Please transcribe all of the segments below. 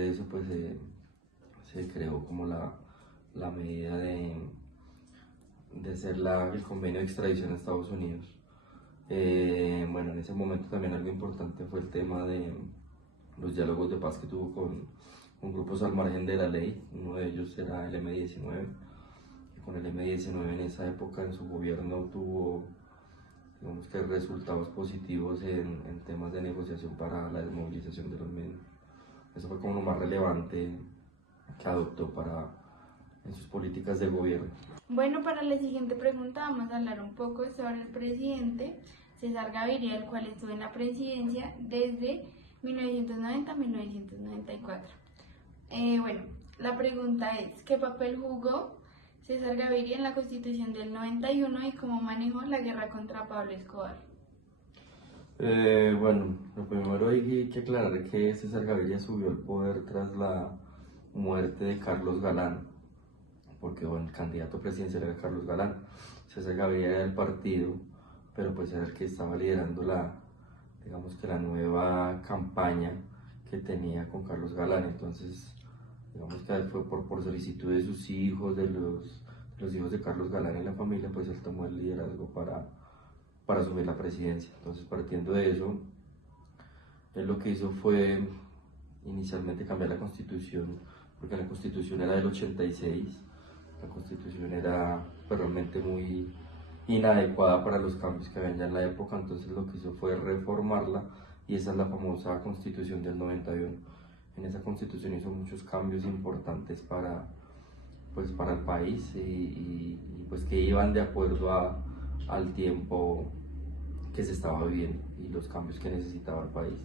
de eso pues se creó como la medida de hacer el convenio de extradición a Estados Unidos. Bueno, en ese momento también algo importante fue el tema de los diálogos de paz que tuvo con grupos al margen de la ley. Uno de ellos era el M-19. Con el M-19 en esa época en su gobierno tuvo, digamos que, resultados positivos en temas de negociación para la desmovilización de los medios. Eso fue como lo más relevante que adoptó en sus políticas de gobierno. Bueno, para la siguiente pregunta vamos a hablar un poco sobre el presidente César Gaviria, el cual estuvo en la presidencia desde 1990 a 1994. Bueno, la pregunta es, ¿qué papel jugó César Gaviria en la Constitución del 91 y cómo manejó la guerra contra Pablo Escobar? Bueno, lo primero hay que aclarar que César Gaviria subió al poder tras la muerte de Carlos Galán, porque bueno, el candidato presidencial era Carlos Galán. César Gaviria era del partido, pero pues era el que estaba liderando digamos que la nueva campaña que tenía con Carlos Galán. Entonces, digamos que fue por solicitud de sus hijos, de los hijos de Carlos Galán y la familia, pues él tomó el liderazgo para asumir la presidencia. Entonces, partiendo de eso, él lo que hizo fue inicialmente cambiar la constitución, porque la constitución era del 86, la constitución era realmente muy inadecuada para los cambios que había ya en la época. Entonces lo que hizo fue reformarla, y esa es la famosa constitución del 91. En esa constitución hizo muchos cambios importantes para el país, y pues que iban de acuerdo al tiempo que se estaba viviendo y los cambios que necesitaba el país.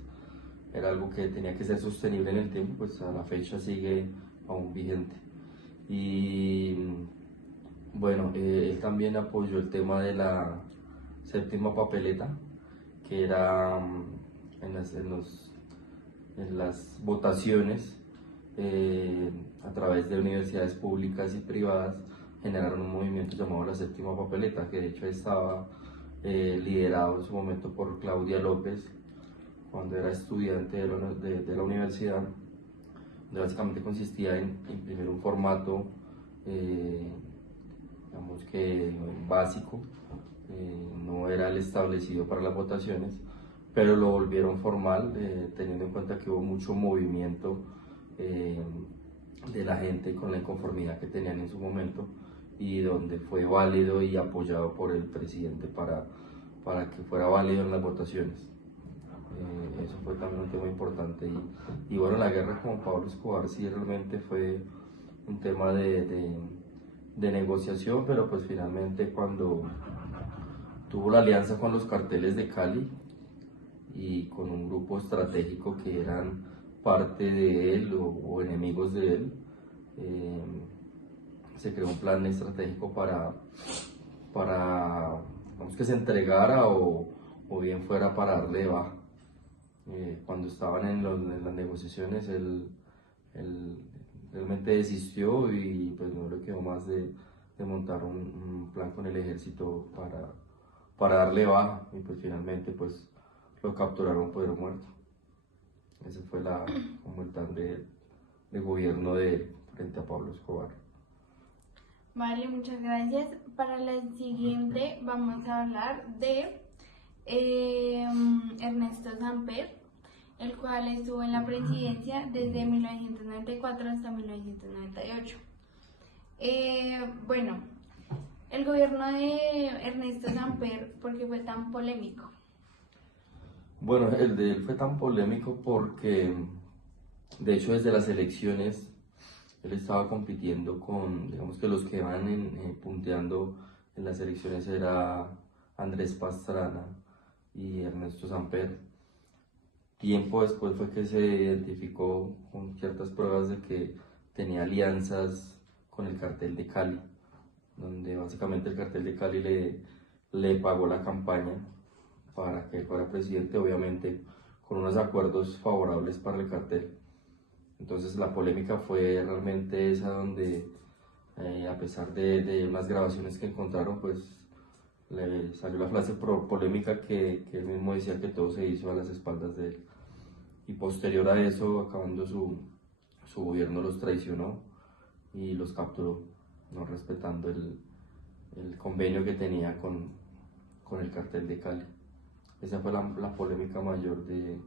Era algo que tenía que ser sostenible en el tiempo, pues a la fecha sigue aún vigente. Y bueno, él también apoyó el tema de la séptima papeleta, que era en las votaciones, a través de universidades públicas y privadas, generaron un movimiento llamado la séptima papeleta, que de hecho estaba liderado en su momento por Claudia López, cuando era estudiante de la universidad, donde básicamente consistía en imprimir un formato, digamos que básico, no era el establecido para las votaciones, pero lo volvieron formal, teniendo en cuenta que hubo mucho movimiento de la gente con la inconformidad que tenían en su momento, y donde fue válido y apoyado por el presidente para que fuera válido en las votaciones. Eso fue también un tema importante. Y bueno, la guerra con Pablo Escobar sí realmente fue un tema de negociación, pero pues finalmente cuando tuvo la alianza con los carteles de Cali y con un grupo estratégico que eran parte de él o enemigos de él, se creó un plan estratégico digamos, que se entregara o bien fuera para darle baja. Cuando estaban en las negociaciones, él realmente desistió, y pues no le quedó más de montar un plan con el ejército para darle baja, y pues finalmente pues lo capturaron pero muerto. Ese fue como el plan de gobierno frente a Pablo Escobar. Vale, muchas gracias. Para la siguiente vamos a hablar de Ernesto Samper, el cual estuvo en la presidencia desde 1994 hasta 1998. Bueno, el gobierno de Ernesto Samper, ¿por qué fue tan polémico? Bueno, el de él fue tan polémico porque, de hecho, desde las elecciones él estaba compitiendo con, digamos que los que van punteando en las elecciones era Andrés Pastrana y Ernesto Samper. Tiempo después fue que se identificó con ciertas pruebas de que tenía alianzas con el cartel de Cali, donde básicamente el cartel de Cali le pagó la campaña para que él fuera presidente, obviamente con unos acuerdos favorables para el cartel. Entonces la polémica fue realmente esa, donde a pesar de unas grabaciones que encontraron, pues le salió la frase polémica que él mismo decía que todo se hizo a las espaldas de él. Y posterior a eso, acabando su gobierno los traicionó y los capturó, no respetando el convenio que tenía con el cartel de Cali. Esa fue la polémica mayor de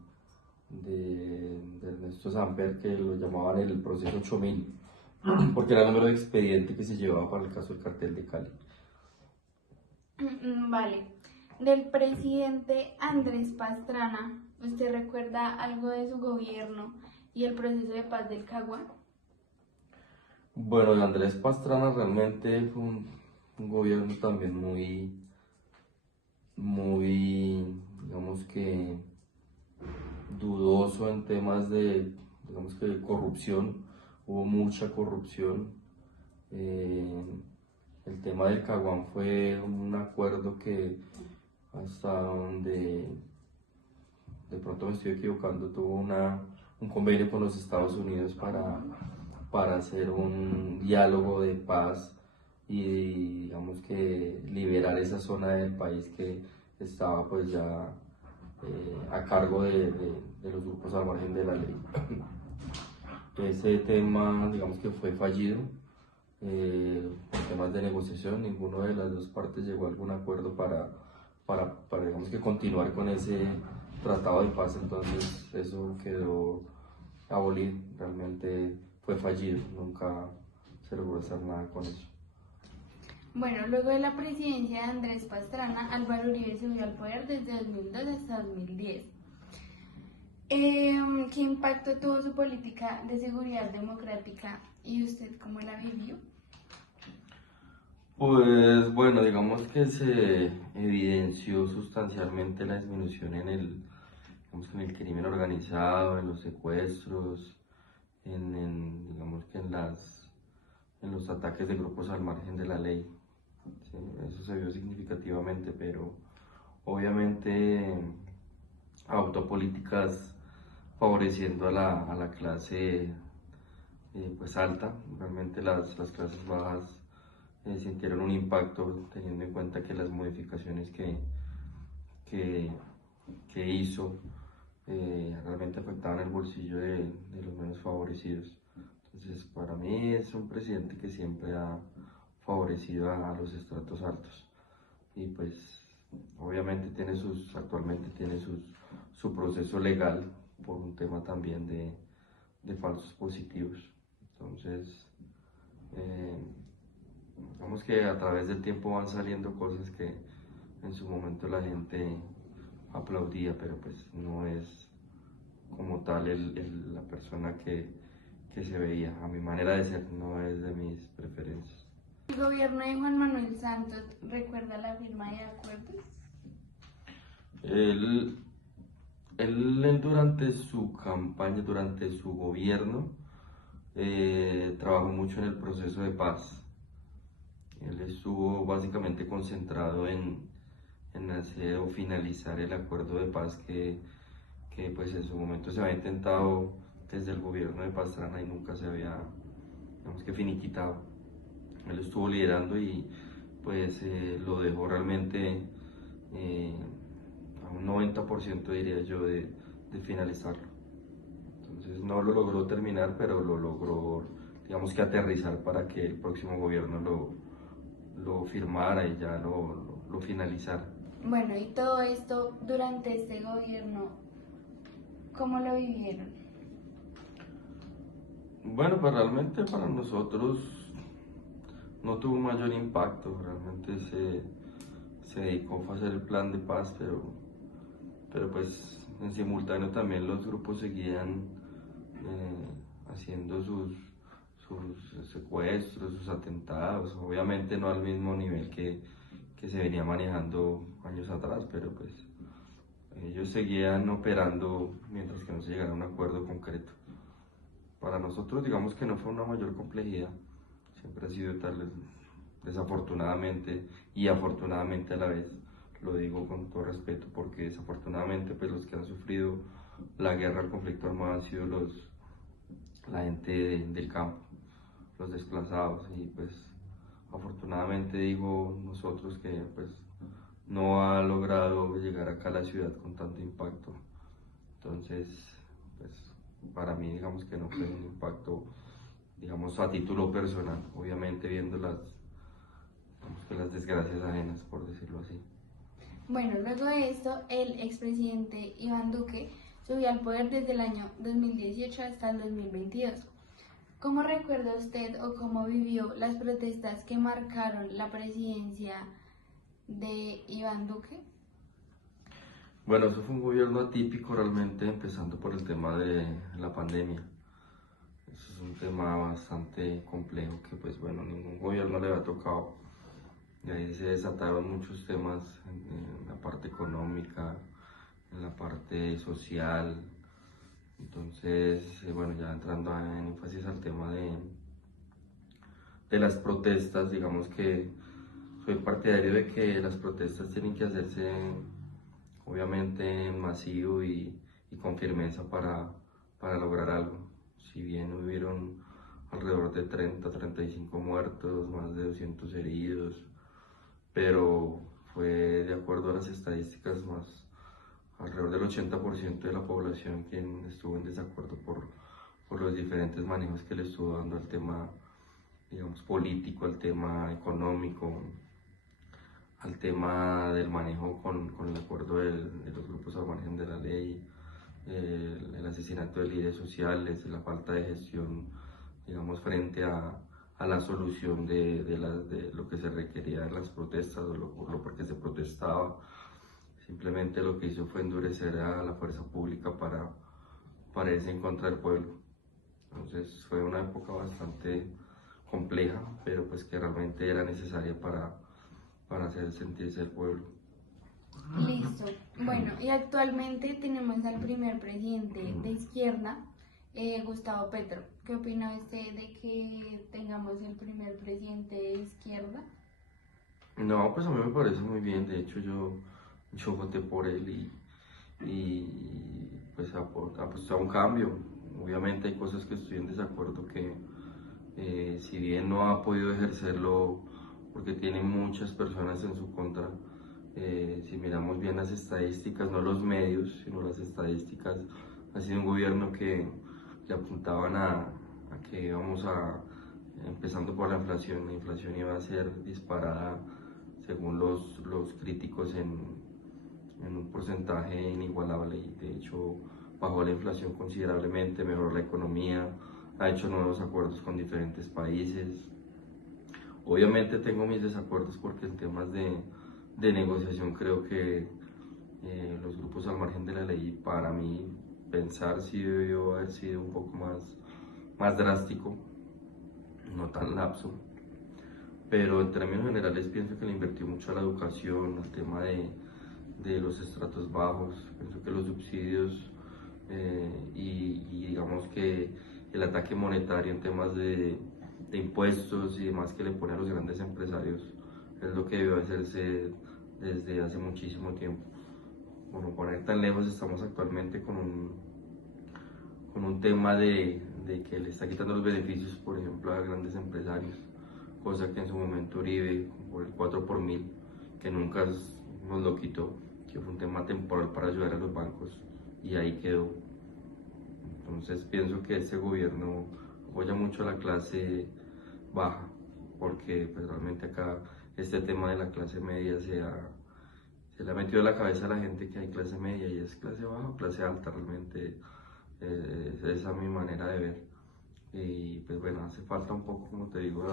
Ernesto Samper, que lo llamaban el proceso 8000, porque era el número de expediente que se llevaba para el caso del cartel de Cali. Vale. Del presidente Andrés Pastrana, ¿usted recuerda algo de su gobierno y el proceso de paz del Caguán? Bueno, de Andrés Pastrana realmente fue un gobierno también digamos que dudoso en temas de, digamos que corrupción. Hubo mucha corrupción. El tema del Caguán fue un acuerdo que, hasta donde de pronto me estoy equivocando, tuvo un convenio con los Estados Unidos para hacer un diálogo de paz y digamos que liberar esa zona del país que estaba pues ya a cargo de los grupos al margen de la ley. Ese tema digamos que fue fallido. Por temas de negociación, ninguna de las dos partes llegó a algún acuerdo para digamos que continuar con ese tratado de paz. Entonces eso quedó abolido, realmente fue fallido, nunca se logró hacer nada con eso. Bueno, luego de la presidencia de Andrés Pastrana, Álvaro Uribe subió al poder desde 2002 hasta 2010. ¿Qué impacto tuvo su política de seguridad democrática y usted cómo la vivió? Pues bueno, digamos que se evidenció sustancialmente la disminución digamos que en el crimen organizado, en los secuestros, digamos que en los ataques de grupos al margen de la ley. Sí, eso se vio significativamente, pero obviamente adoptó políticas favoreciendo a la clase pues alta. Realmente las clases bajas sintieron un impacto, teniendo en cuenta que las modificaciones que, que hizo realmente afectaban el bolsillo de los menos favorecidos. Entonces, para mí es un presidente que siempre ha favorecido a los estratos altos y pues obviamente actualmente tiene su proceso legal por un tema también de falsos positivos. Entonces, digamos que a través del tiempo van saliendo cosas que en su momento la gente aplaudía, pero pues no es como tal la persona que se veía. A mi manera de ser, no es de mis preferencias. ¿El gobierno de Juan Manuel Santos recuerda la firma de acuerdos? Él durante su campaña, durante su gobierno, trabajó mucho en el proceso de paz. Él estuvo básicamente concentrado en hacer o finalizar el acuerdo de paz que pues en su momento se había intentado desde el gobierno de Pastrana y nunca se había, digamos que finiquitado. Él estuvo liderando y pues lo dejó realmente a un 90% diría yo de finalizarlo. Entonces no lo logró terminar, pero lo logró, digamos que aterrizar para que el próximo gobierno lo firmara y ya lo finalizara. Bueno, y todo esto durante este gobierno, ¿cómo lo vivieron? Bueno, pues realmente para nosotros no tuvo un mayor impacto, realmente se dedicó a hacer el plan de paz, pero pues en simultáneo también los grupos seguían haciendo sus secuestros, sus atentados, obviamente no al mismo nivel que se venía manejando años atrás, pero pues ellos seguían operando mientras que no se llegara a un acuerdo concreto. Para nosotros digamos que no fue una mayor complejidad, siempre ha sido tal, desafortunadamente y afortunadamente a la vez, lo digo con todo respeto, porque desafortunadamente pues los que han sufrido la guerra, el conflicto armado han sido la gente del campo, los desplazados, y pues afortunadamente digo nosotros que pues no ha logrado llegar acá a la ciudad con tanto impacto. Entonces, pues para mí digamos que no fue un impacto, digamos, a título personal, obviamente viendo digamos que las desgracias ajenas, por decirlo así. Bueno, luego de esto, el expresidente Iván Duque subió al poder desde el año 2018 hasta el 2022. ¿Cómo recuerda usted o cómo vivió las protestas que marcaron la presidencia de Iván Duque? Bueno, eso fue un gobierno atípico realmente, empezando por el tema de la pandemia. Eso es un tema bastante complejo que pues bueno, ningún gobierno le había tocado. Y ahí se desataron muchos temas en la parte económica, en la parte social. Entonces, bueno, ya entrando en énfasis al tema de las protestas, digamos que soy partidario de que las protestas tienen que hacerse obviamente en masivo y con firmeza para lograr algo. Si bien hubieron alrededor de 30, 35 muertos, más de 200 heridos, pero fue de acuerdo a las estadísticas más alrededor del 80% de la población quien estuvo en desacuerdo por los diferentes manejos que le estuvo dando al tema, digamos, político, al tema económico, al tema del manejo con el acuerdo de los grupos al margen de la ley, el asesinato de líderes sociales, la falta de gestión, digamos, frente a la solución de lo que se requería en las protestas o lo por qué se protestaba. Simplemente lo que hizo fue endurecer a la fuerza pública para irse en contra del pueblo. Entonces fue una época bastante compleja, pero pues que realmente era necesaria para hacer sentirse el pueblo. Listo. Bueno, y actualmente tenemos al primer presidente de izquierda, Gustavo Petro. ¿Qué opina usted de que tengamos el primer presidente de izquierda? No, pues a mí me parece muy bien, de hecho yo voté por él y pues aposté a un cambio. Obviamente hay cosas que estoy en desacuerdo que si bien no ha podido ejercerlo porque tiene muchas personas en su contra, si miramos bien las estadísticas, no los medios, sino las estadísticas, ha sido un gobierno que le apuntaban a que íbamos empezando por la inflación iba a ser disparada según los críticos en un porcentaje inigualable y de hecho bajó la inflación considerablemente, mejoró la economía, ha hecho nuevos acuerdos con diferentes países. Obviamente tengo mis desacuerdos porque en temas de negociación creo que los grupos al margen de la ley, para mí, pensar si debió haber sido un poco más drástico, no tan lapso. Pero en términos generales pienso que le invirtió mucho a la educación, al tema de los estratos bajos, pienso que los subsidios y digamos que el ataque monetario en temas de impuestos y demás que le pone a los grandes empresarios es lo que debió hacerse desde hace muchísimo tiempo. Bueno, para ir tan lejos estamos actualmente con un tema de que le está quitando los beneficios, por ejemplo, a grandes empresarios, cosa que en su momento Uribe, por el 4 por mil, que nunca nos lo quitó, que fue un tema temporal para ayudar a los bancos y ahí quedó. Entonces pienso que este gobierno apoya mucho a la clase baja, porque pues, realmente acá este tema de la clase media se le ha metido a la cabeza a la gente que hay clase media y es clase baja o clase alta, realmente esa es mi manera de ver. Y pues bueno, hace falta un poco, como te digo,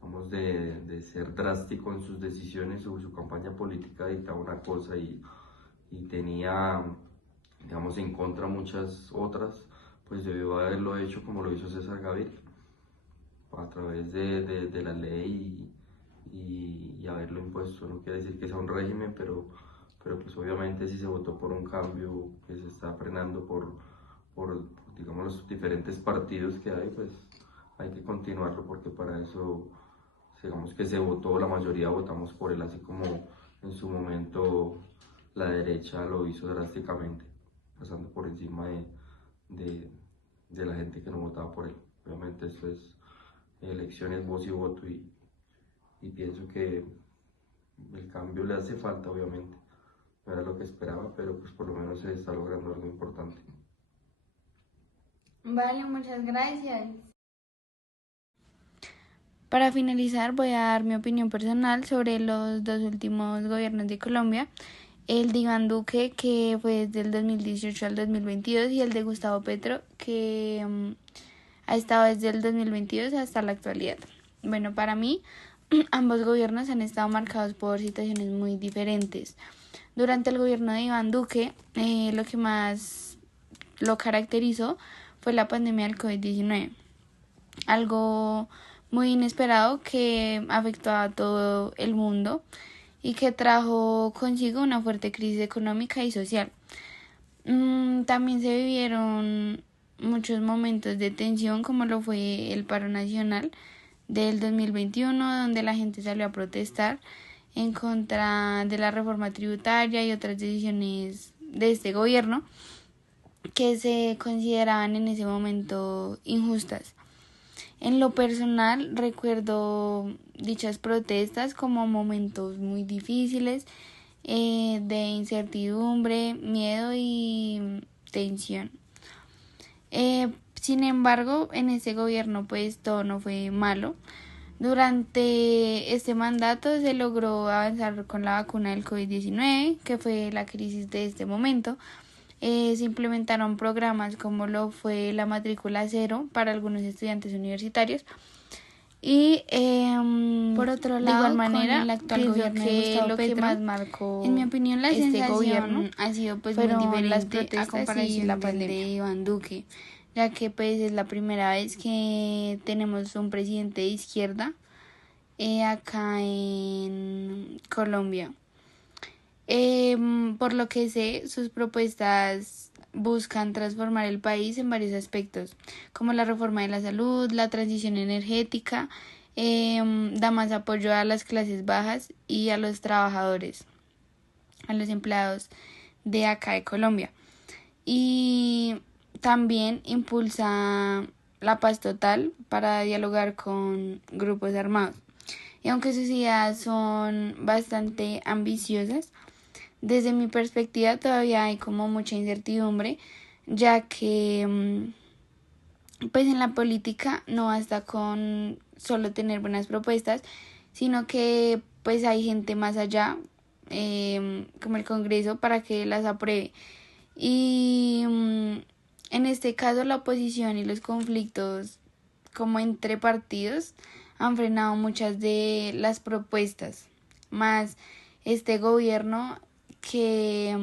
vamos de ser drástico en sus decisiones, su campaña política dictaba una cosa y tenía, digamos, en contra muchas otras, pues debió haberlo hecho como lo hizo César Gaviria, a través de la ley y haberlo impuesto. No quiere decir que sea un régimen, pero pues obviamente si se votó por un cambio que se está frenando por digamos, los diferentes partidos que hay, pues hay que continuarlo porque para eso, digamos que se votó, la mayoría votamos por él, así como en su momento la derecha lo hizo drásticamente, pasando por encima de, de la gente que no votaba por él. Obviamente esto es elecciones, voz y voto y pienso que el cambio le hace falta, obviamente. No era lo que esperaba, pero pues por lo menos se está logrando algo importante. Vale, muchas gracias. Para finalizar, voy a dar mi opinión personal sobre los dos últimos gobiernos de Colombia, el de Iván Duque, que fue desde el 2018 al 2022, y el de Gustavo Petro, que ha estado desde el 2022 hasta la actualidad. Bueno, para mí, ambos gobiernos han estado marcados por situaciones muy diferentes. Durante el gobierno de Iván Duque, lo que más lo caracterizó fue la pandemia del COVID-19, algo muy inesperado que afectó a todo el mundo y que trajo consigo una fuerte crisis económica y social. También se vivieron muchos momentos de tensión, como lo fue el paro nacional del 2021, donde la gente salió a protestar en contra de la reforma tributaria y otras decisiones de este gobierno que se consideraban en ese momento injustas. En lo personal, recuerdo dichas protestas como momentos muy difíciles, de incertidumbre, miedo y tensión. Sin embargo, en este gobierno pues todo no fue malo. Durante este mandato se logró avanzar con la vacuna del COVID-19, que fue la crisis de este momento. Se implementaron programas como lo fue la matrícula cero para algunos estudiantes universitarios. Y por otro lado, de igual manera, el actual gobierno de Gustavo lo Petro, que más marcó, en mi opinión, la este gobierno ha sido pues muy diferente las protestas a comparación de la pandemia de Iván Duque, ya que pues es la primera vez que tenemos un presidente de izquierda acá en Colombia. Por lo que sé, sus propuestas buscan transformar el país en varios aspectos, como la reforma de la salud, la transición energética, da más apoyo a las clases bajas y a los trabajadores, a los empleados de acá de Colombia. Y también impulsa la paz total para dialogar con grupos armados. Y aunque sus ideas son bastante ambiciosas, desde mi perspectiva todavía hay como mucha incertidumbre, ya que pues en la política no basta con solo tener buenas propuestas, sino que pues hay gente más allá, como el Congreso, para que las apruebe. Y en este caso la oposición y los conflictos como entre partidos han frenado muchas de las propuestas, más este gobierno que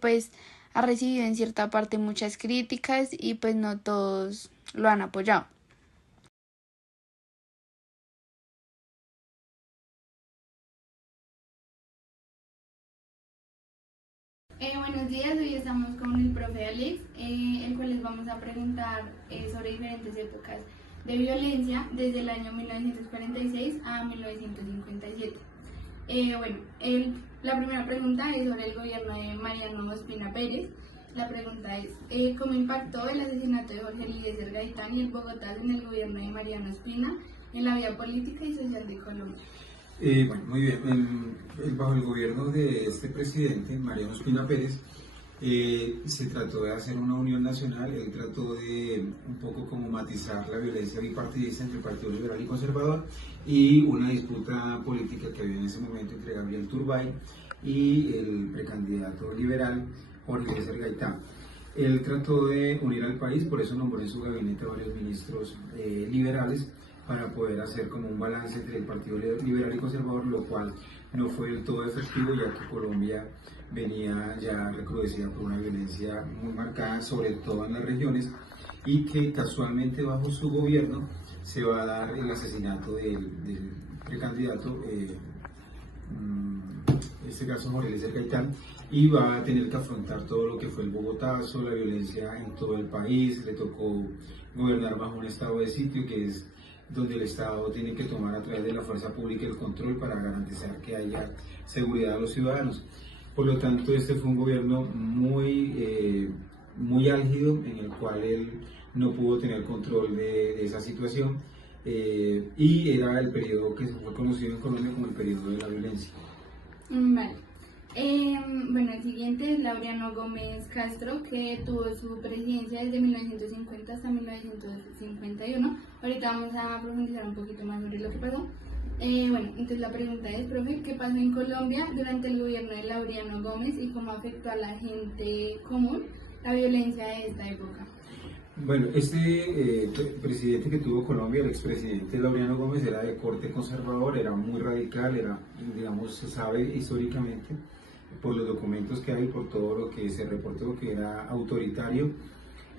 pues ha recibido en cierta parte muchas críticas y pues no todos lo han apoyado. Buenos días, hoy estamos con el profe Alex, el cual les vamos a preguntar sobre diferentes épocas de violencia desde el año 1946 a 1957. La primera pregunta es sobre el gobierno de Mariano Ospina Pérez. La pregunta es, ¿cómo impactó el asesinato de Jorge Eliezer Gaitán y el Bogotá en el gobierno de Mariano Ospina en la vida política y social de Colombia? Bueno, muy bien. Bajo el gobierno de este presidente, Mariano Ospina Pérez, se trató de hacer una unión nacional. Él trató de un poco como matizar la violencia bipartidista entre el Partido Liberal y Conservador y una disputa política que había en ese momento entre Gabriel Turbay y el precandidato liberal Jorge Eliezer Gaitán. Él trató de unir al país, por eso nombró en su gabinete a varios ministros liberales, para poder hacer como un balance entre el Partido Liberal y Conservador, lo cual no fue del todo efectivo, ya que Colombia venía ya recrudecida por una violencia muy marcada, sobre todo en las regiones, y que casualmente bajo su gobierno se va a dar el asesinato del precandidato, en este caso Jorge Eliezer Gaitán, y va a tener que afrontar todo lo que fue el Bogotazo, la violencia en todo el país. Le tocó gobernar bajo un estado de sitio, que es donde el Estado tiene que tomar a través de la fuerza pública el control para garantizar que haya seguridad a los ciudadanos. Por lo tanto, este fue un gobierno muy álgido, en el cual él no pudo tener control de esa situación, y era el periodo que se fue conocido en Colombia como el periodo de la violencia. Vale. Bueno, el siguiente es Laureano Gómez Castro, que tuvo su presidencia desde 1950 hasta 1951. Ahorita vamos a profundizar un poquito más sobre lo que pasó. Bueno, entonces la pregunta es, profe, ¿qué pasó en Colombia durante el gobierno de Laureano Gómez y cómo afectó a la gente común la violencia de esta época? Bueno, este presidente que tuvo Colombia, el expresidente Laureano Gómez, era de corte conservador, era muy radical, era, digamos, se sabe históricamente por los documentos que hay, por todo lo que se reportó, que era autoritario.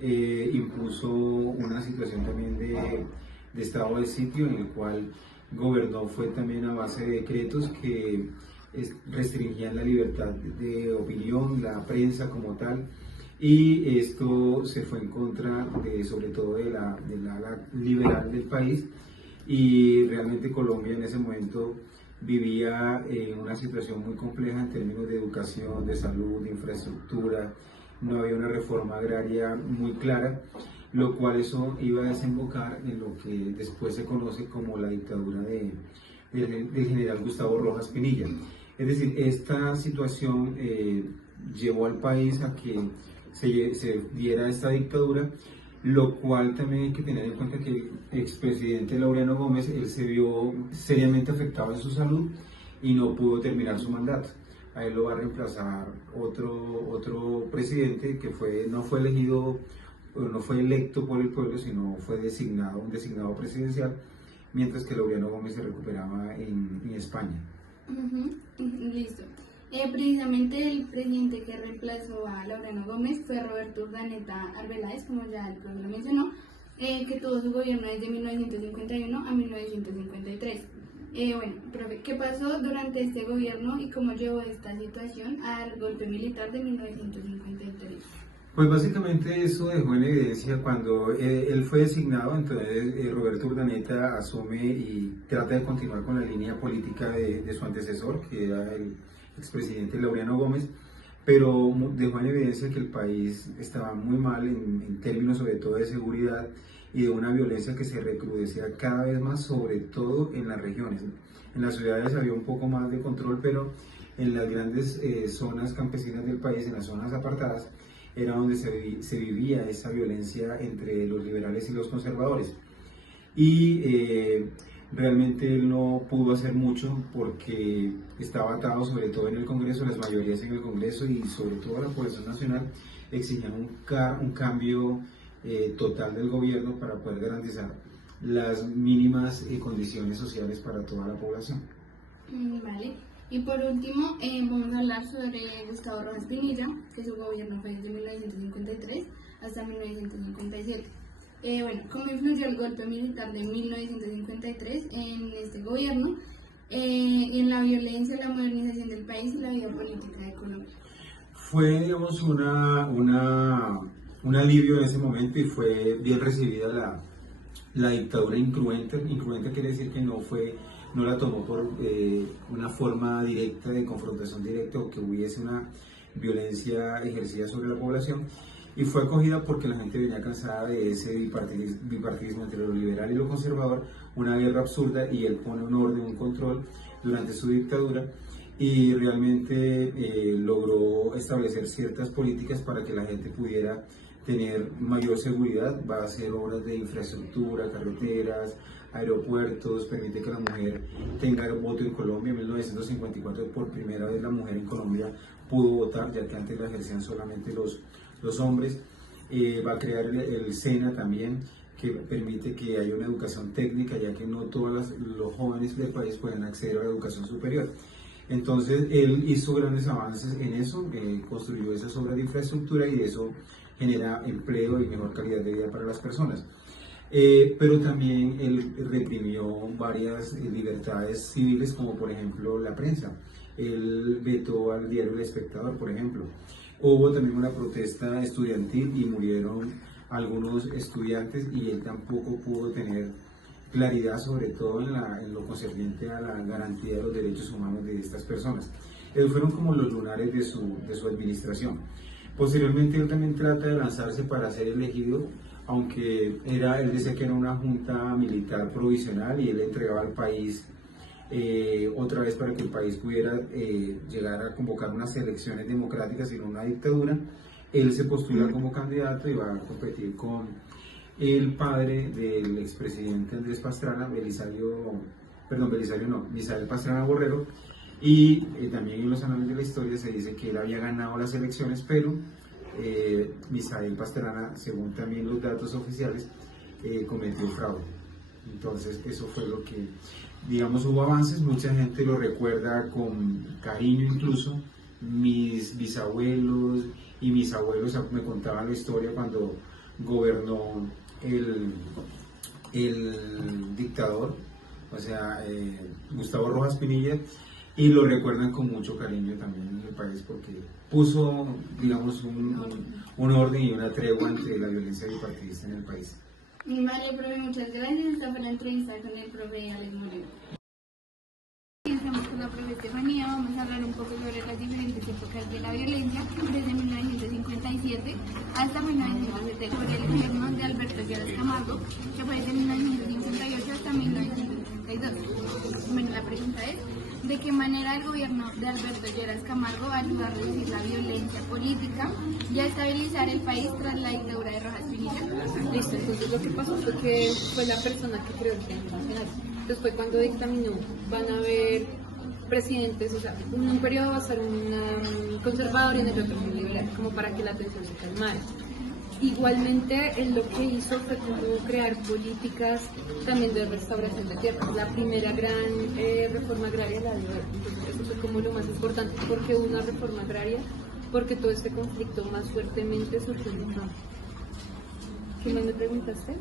Impuso una situación también de estado de sitio en el cual gobernó fue también a base de decretos que restringían la libertad de opinión, la prensa como tal, y esto se fue en contra de, sobre todo de la liberal del país, y realmente Colombia en ese momento vivía en una situación muy compleja en términos de educación, de salud, de infraestructura. No había una reforma agraria muy clara, lo cual eso iba a desembocar en lo que después se conoce como la dictadura del general Gustavo Rojas Pinilla. Es decir, esta situación llevó al país a que se diera esta dictadura, lo cual también hay que tener en cuenta que el expresidente Laureano Gómez, él se vio seriamente afectado en su salud y no pudo terminar su mandato. A él lo va a reemplazar otro presidente que no fue elegido, no fue electo por el pueblo, sino fue un designado presidencial, mientras que Laureano Gómez se recuperaba en España. Listo. Precisamente el presidente que reemplazó a Laureano Gómez fue Roberto Urdaneta Arbeláez, como ya el profesor lo mencionó, que tuvo su gobierno desde 1951 a 1953. Bueno, profe, ¿qué pasó durante este gobierno y cómo llevó esta situación al golpe militar de 1953? Pues básicamente eso dejó en evidencia cuando él fue designado. Entonces Roberto Urdaneta asume y trata de continuar con la línea política de su antecesor, que era el expresidente Laureano Gómez, pero dejó en evidencia que el país estaba muy mal en términos sobre todo de seguridad y de una violencia que se recrudecía cada vez más, sobre todo en las regiones. En las ciudades había un poco más de control, pero en las grandes zonas campesinas del país, en las zonas apartadas, era donde se vivía esa violencia entre los liberales y los conservadores. Y realmente él no pudo hacer mucho porque estaba atado sobre todo en el Congreso, las mayorías en el Congreso y sobre todo la población nacional exigían un cambio total del gobierno para poder garantizar las mínimas condiciones sociales para toda la población. Vale. Y por último, vamos a hablar sobre Gustavo Rojas Pinilla, que su gobierno fue desde 1953 hasta 1957. Bueno, ¿cómo influyó el golpe militar de 1953 en este gobierno, en la violencia, la modernización del país y la vida política de Colombia? Fue, digamos, un alivio en ese momento y fue bien recibida la dictadura incruenta. Incruenta quiere decir que no la tomó por una forma directa de confrontación directa o que hubiese una violencia ejercida sobre la población, y fue acogida porque la gente venía cansada de ese bipartidismo entre lo liberal y lo conservador, una guerra absurda, y él pone un orden, un control durante su dictadura y realmente logró establecer ciertas políticas para que la gente pudiera tener mayor seguridad. Va a hacer obras de infraestructura, carreteras, aeropuertos, permite que la mujer tenga voto en Colombia. En 1954 por primera vez la mujer en Colombia pudo votar, ya que antes la ejercían solamente los hombres. Va a crear el SENA también, que permite que haya una educación técnica, ya que no todos los jóvenes del país pueden acceder a la educación superior. Entonces él hizo grandes avances en eso, construyó esas obras de infraestructura y eso genera empleo y mejor calidad de vida para las personas. Pero también él reprimió varias libertades civiles, como por ejemplo la prensa. Él vetó al diario El Espectador, por ejemplo. Hubo también una protesta estudiantil y murieron algunos estudiantes, y él tampoco pudo tener claridad, sobre todo en lo concerniente a la garantía de los derechos humanos de estas personas. Ellos fueron como los lunares de su administración. Posteriormente él también trata de lanzarse para ser elegido, aunque él decía que era una junta militar provisional y él entregaba al país otra vez para que el país pudiera llegar a convocar unas elecciones democráticas y no una dictadura. Él se postula como candidato y va a competir con el padre del expresidente Andrés Pastrana, Misael Pastrana Borrero, y también en los anales de la historia se dice que él había ganado las elecciones, pero Misael Pastrana, según también los datos oficiales, cometió fraude. Entonces eso fue lo que, digamos, hubo avances, mucha gente lo recuerda con cariño, incluso mis bisabuelos y mis abuelos me contaban la historia cuando gobernó el dictador, o sea, Gustavo Rojas Pinilla, y lo recuerdan con mucho cariño también en el país porque puso, digamos, un orden y una tregua entre la violencia bipartidista en el país. Vale, profe, muchas gracias. Esta fue la entrevista con el profe Alex Moreno. Estamos con la profe Estefanía, vamos a hablar un poco sobre las diferentes épocas de la violencia, desde 1957 hasta 1970, sobre el gobierno de Alberto Lleras Camargo, que fue desde 1958 hasta 1962. Bueno, la pregunta es, ¿de qué manera el gobierno de Alberto Lleras Camargo ayudó a reducir la violencia política y a estabilizar el país tras la dictadura de Rojas Pinilla? Listo, entonces lo que pasó fue que fue la persona que creó el Plan Nacional. Después cuando dictaminó, van a haber presidentes, o sea, un periodo va a ser un conservador y en el otro un liberal, como para que la tensión se calmara. Igualmente, él lo que hizo fue como crear políticas también de restauración de tierras. La primera gran reforma agraria la dio él. Entonces, eso fue como lo más importante. ¿Por qué una reforma agraria? Porque todo este conflicto más fuertemente surgió en el campo. ¿Qué más me preguntaste?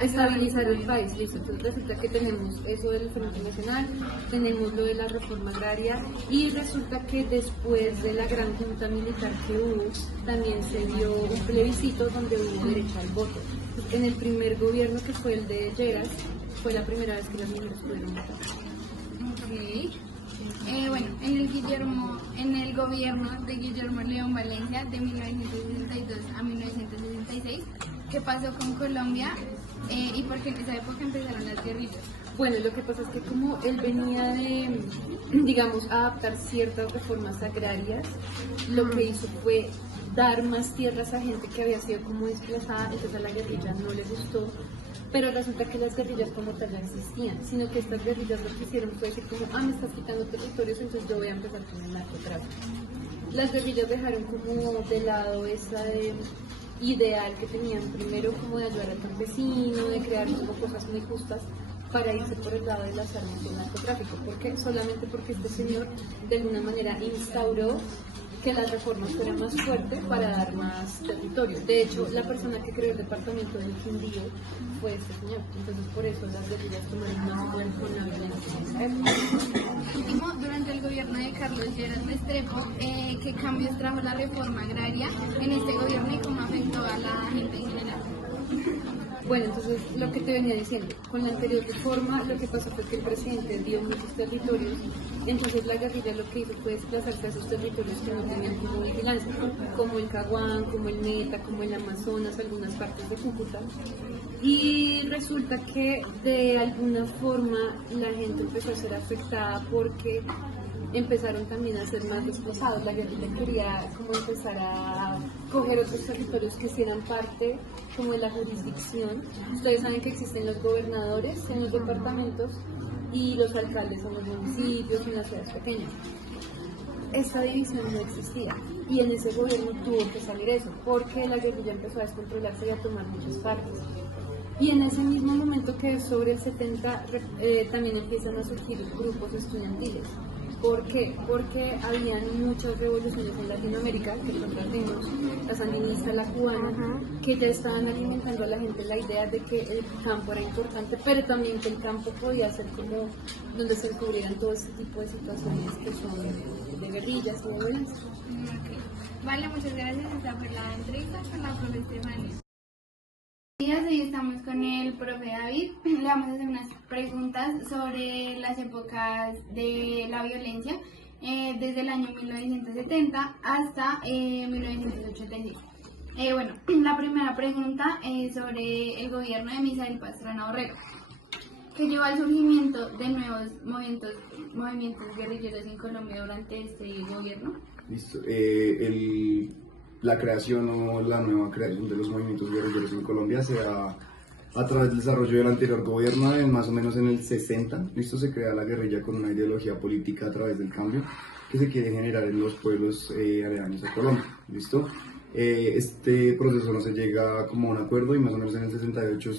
Estabilizar el país, listo. Entonces resulta que tenemos eso del Frente Nacional, tenemos lo de la reforma agraria y resulta que después de la gran junta militar que hubo, también se dio un plebiscito donde hubo derecho al voto. En el primer gobierno, que fue el de Lleras, fue la primera vez que las mujeres pudieron votar. Ok. Bueno, en el gobierno de Guillermo León Valencia de 1962 a 1966, ¿qué pasó con Colombia y por qué en esa época empezaron las guerrillas? Bueno, lo que pasa es que como él venía de, digamos, adaptar ciertas reformas agrarias, lo que hizo fue dar más tierras a gente que había sido como desplazada, entonces a la guerrilla no le gustó, pero resulta que las guerrillas como tal no existían, sino que estas guerrillas lo que hicieron fue decir como, me estás quitando territorios, entonces yo voy a empezar con el narcotráfico. Las guerrillas dejaron como de lado esa ideal que tenían primero como de ayudar al campesino, de crear como cosas muy justas, para irse por el lado de las armas del narcotráfico. ¿Por qué? Solamente porque este señor de alguna manera instauró que las reformas fueran más fuertes para dar más territorio. De hecho, la persona que creó el departamento del Quindío fue este señor. Entonces, por eso las guerrillas tomaron más poder con la violencia en esa época. Último, durante el gobierno de Carlos Lleras Restrepo, ¿qué cambios trajo la reforma agraria en este gobierno y cómo afectó a la gente en general? Bueno, entonces lo que te venía diciendo, con la anterior reforma lo que pasó fue que el presidente dio muchos territorios, entonces la guerrilla lo que hizo fue desplazarse a esos territorios que no tenían como vigilancia, como el Caguán, como el Meta, como el Amazonas, algunas partes de Cúcuta, y resulta que de alguna forma la gente empezó a ser afectada porque empezaron también a ser más desplazados. La guerrilla quería como empezar a coger otros territorios que sí eran parte como de la jurisdicción. Ustedes saben que existen los gobernadores en los departamentos y los alcaldes en los municipios y en las ciudades pequeñas. Esta división no existía y en ese gobierno tuvo que salir eso porque la guerrilla empezó a descontrolarse y a tomar muchas partes. Y en ese mismo momento, que es sobre el 70, también empiezan a surgir grupos estudiantiles. ¿Por qué? Porque habían muchas revoluciones en Latinoamérica, que nosotros vimos, la sandinista, la cubana, que ya estaban alimentando a la gente la idea de que el campo era importante, pero también que el campo podía ser como donde se descubrieran todo este tipo de situaciones que son de guerrillas y de violencia. Okay. Vale, muchas gracias. Esta fue la entrevista con la profe Estefanía. Hoy estamos con el profe David. Le vamos a hacer unas preguntas sobre las épocas de la violencia desde el año 1970 hasta 1986. Bueno, la primera pregunta es sobre el gobierno de Misael Pastrana Borrero. ¿Qué llevó al surgimiento de nuevos movimientos guerrilleros en Colombia durante este gobierno? Listo. La creación o la nueva creación de los movimientos guerrilleros en Colombia se da a través del desarrollo del anterior gobierno, más o menos en el 60. Listo, se crea la guerrilla con una ideología política a través del cambio que se quiere generar en los pueblos aledaños a Colombia. Listo. Este proceso no se llega como a un acuerdo y más o menos en el 68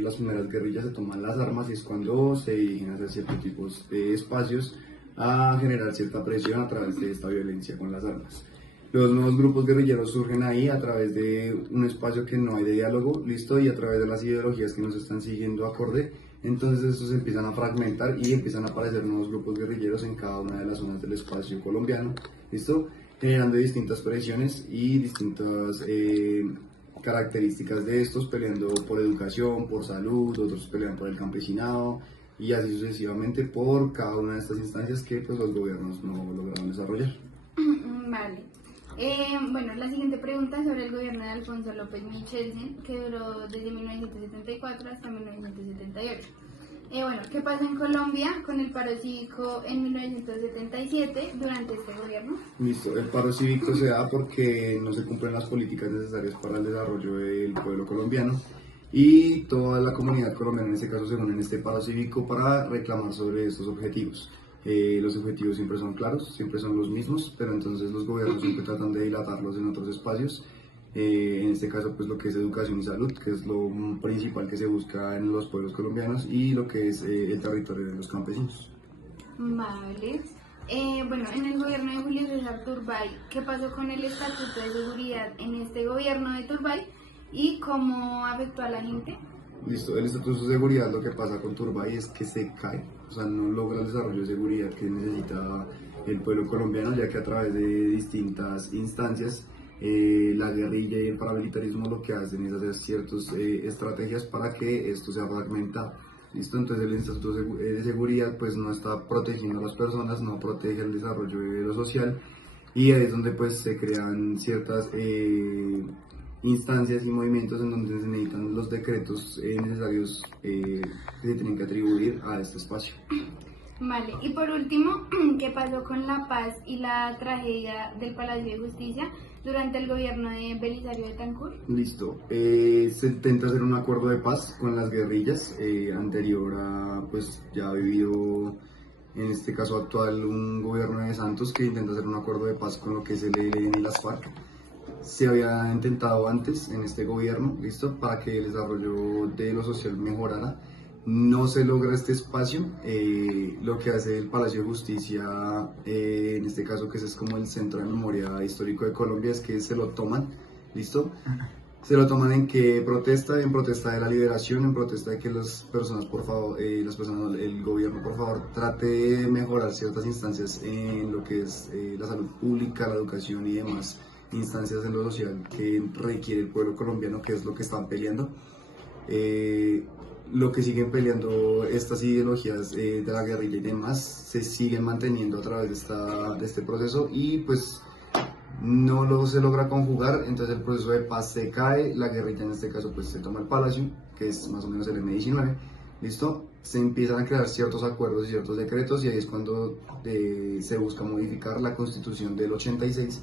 las primeras guerrillas se toman las armas y es cuando se dirigen hacia ciertos tipos de espacios a generar cierta presión a través de esta violencia con las armas. Los nuevos grupos guerrilleros surgen ahí a través de un espacio que no hay de diálogo, listo, y a través de las ideologías que nos están siguiendo acorde. Entonces estos se empiezan a fragmentar y empiezan a aparecer nuevos grupos guerrilleros en cada una de las zonas del espacio colombiano, listo, generando distintas presiones y distintas características de estos, peleando por educación, por salud, otros pelean por el campesinado y así sucesivamente por cada una de estas instancias que pues, los gobiernos no lograron desarrollar. Vale. Bueno, la siguiente pregunta es sobre el gobierno de Alfonso López Michelsen, que duró desde 1974 hasta 1978. Bueno, ¿qué pasó en Colombia con el paro cívico en 1977 durante este gobierno? Listo, el paro cívico se da porque no se cumplen las políticas necesarias para el desarrollo del pueblo colombiano y toda la comunidad colombiana en este caso se une en este paro cívico para reclamar sobre estos objetivos. Los objetivos siempre son claros, siempre son los mismos, pero entonces los gobiernos siempre tratan de dilatarlos en otros espacios. En este caso, pues lo que es educación y salud, que es lo principal que se busca en los pueblos colombianos, y lo que es el territorio de los campesinos. Vale. Bueno, en el gobierno de Julio César Turbay, ¿qué pasó con el estatuto de seguridad en este gobierno de Turbay y cómo afectó a la gente? Listo, el estatuto de seguridad, lo que pasa con Turbay es que se cae, o sea, no logra el desarrollo de seguridad que necesita el pueblo colombiano, ya que a través de distintas instancias, la guerrilla y el paramilitarismo lo que hacen es hacer ciertas estrategias para que esto sea fragmentado. ¿Listo? Entonces el Estatuto de Seguridad pues no está protegiendo a las personas, no protege el desarrollo de lo social y ahí es donde pues se crean ciertas instancias y movimientos en donde se necesitan los decretos necesarios que se tienen que atribuir a este espacio. Vale, y por último, ¿qué pasó con la paz y la tragedia del Palacio de Justicia durante el gobierno de Belisario Betancur? Listo, se intenta hacer un acuerdo de paz con las guerrillas, anterior a, pues ya ha vivido, en este caso actual, un gobierno de Santos que intenta hacer un acuerdo de paz con lo que es el ELN y las FARC. Se había intentado antes en este gobierno, listo, para que el desarrollo de lo social mejorara. No se logra este espacio, lo que hace el Palacio de Justicia, en este caso que es como el Centro de Memoria Histórico de Colombia, es que se lo toman, ¿listo? Se lo toman en protesta de la liberación, en protesta de que las personas, por favor, el gobierno, por favor, trate de mejorar ciertas instancias en lo que es la salud pública, la educación y demás instancias en lo social que requiere el pueblo colombiano, que es lo que están peleando. Lo que siguen peleando estas ideologías de la guerrilla y demás se siguen manteniendo a través de este proceso y pues no se logra conjugar, entonces el proceso de paz se cae, la guerrilla en este caso pues se toma el palacio, que es más o menos el M-19, listo, se empiezan a crear ciertos acuerdos y ciertos decretos y ahí es cuando se busca modificar la constitución del 86,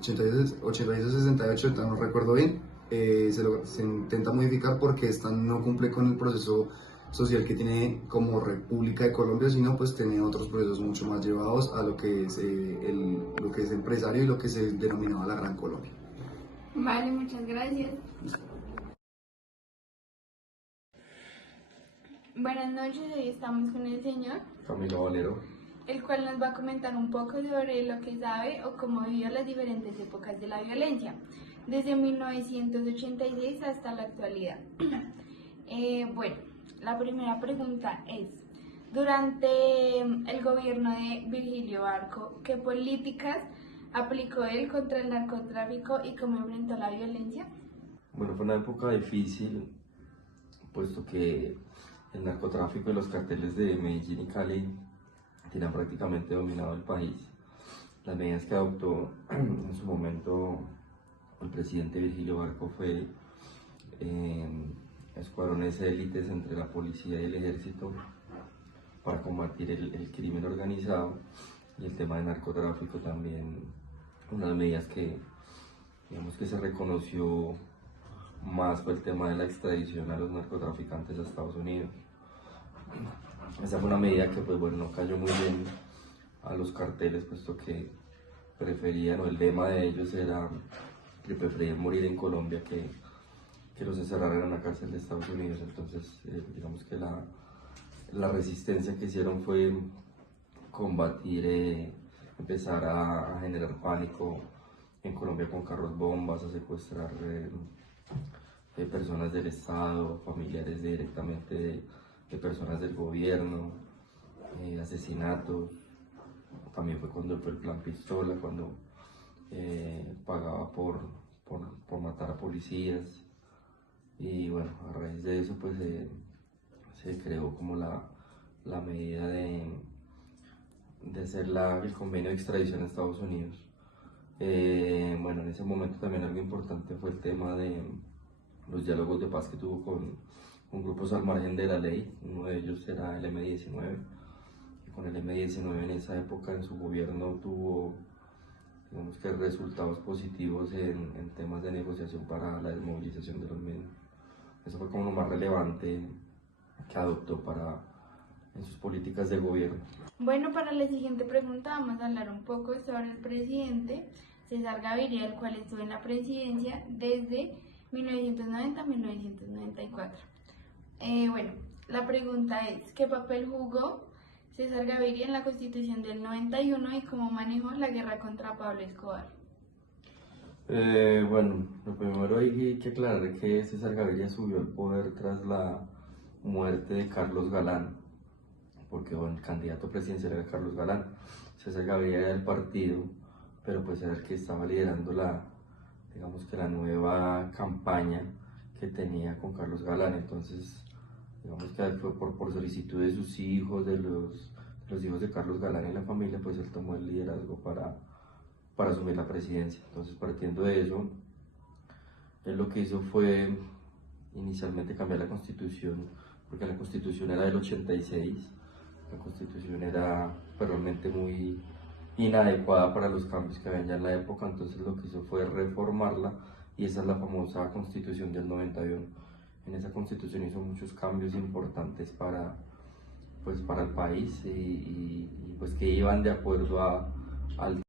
68, no recuerdo bien. Se intenta modificar porque esta no cumple con el proceso social que tiene como República de Colombia, sino pues tiene otros procesos mucho más llevados a lo que es lo que es empresario y lo que se denominaba la Gran Colombia. Vale, muchas gracias. Buenas noches, hoy estamos con el señor Camilo Valero. el cual nos va a comentar un poco sobre lo que sabe o cómo vivió las diferentes épocas de la violencia, desde 1986 hasta la actualidad. Bueno, la primera pregunta es, durante el gobierno de Virgilio Barco, ¿qué políticas aplicó él contra el narcotráfico y cómo enfrentó la violencia? Bueno, fue una época difícil, puesto que el narcotráfico y los carteles de Medellín y Cali tenían prácticamente dominado el país. Las medidas que adoptó en su momento el presidente Virgilio Barco fue escuadrones élites entre la policía y el ejército para combatir el crimen organizado y el tema de narcotráfico también, unas medidas que digamos que se reconoció más fue el tema de la extradición a los narcotraficantes a Estados Unidos. Esa fue una medida que pues bueno, no cayó muy bien a los carteles, puesto que preferían, o el lema de ellos era que preferían morir en Colombia que los encerraran en una cárcel de Estados Unidos. Entonces digamos que la resistencia que hicieron fue combatir, empezar a generar pánico en Colombia con carros bombas, a secuestrar personas del Estado, familiares directamente de personas del gobierno, asesinatos. También fue cuando fue el plan Pistola, cuando pagaba por matar a policías. Y bueno, a raíz de eso pues se creó como la medida de hacer el convenio de extradición a Estados Unidos. Bueno, en ese momento también algo importante fue el tema de los diálogos de paz que tuvo con grupos al margen de la ley. Uno de ellos era el M-19. Con el M-19 en esa época en su gobierno tuvo, digamos que resultados positivos en temas de negociación para la desmovilización de los medios. Eso fue como lo más relevante que adoptó en sus políticas de gobierno. Bueno, para la siguiente pregunta vamos a hablar un poco sobre el presidente César Gaviria, el cual estuvo en la presidencia desde 1990 a 1994. Bueno, la pregunta es, ¿qué papel jugó César Gaviria en la Constitución del 91 y cómo manejó la guerra contra Pablo Escobar? Bueno, lo primero hay que aclarar que César Gaviria subió al poder tras la muerte de Carlos Galán, porque bueno, el candidato presidencial era Carlos Galán. César Gaviria era del partido, pero pues era el que estaba liderando digamos que la nueva campaña que tenía con Carlos Galán. Entonces digamos que fue por solicitud de sus hijos, de los hijos de Carlos Galán y la familia, pues él tomó el liderazgo para asumir la presidencia. Entonces, partiendo de eso, él lo que hizo fue inicialmente cambiar la constitución, porque la constitución era del 86, la constitución era realmente muy inadecuada para los cambios que había ya en la época. Entonces lo que hizo fue reformarla, y esa es la famosa constitución del 91. En esa constitución hizo muchos cambios importantes para el país y pues que iban de acuerdo al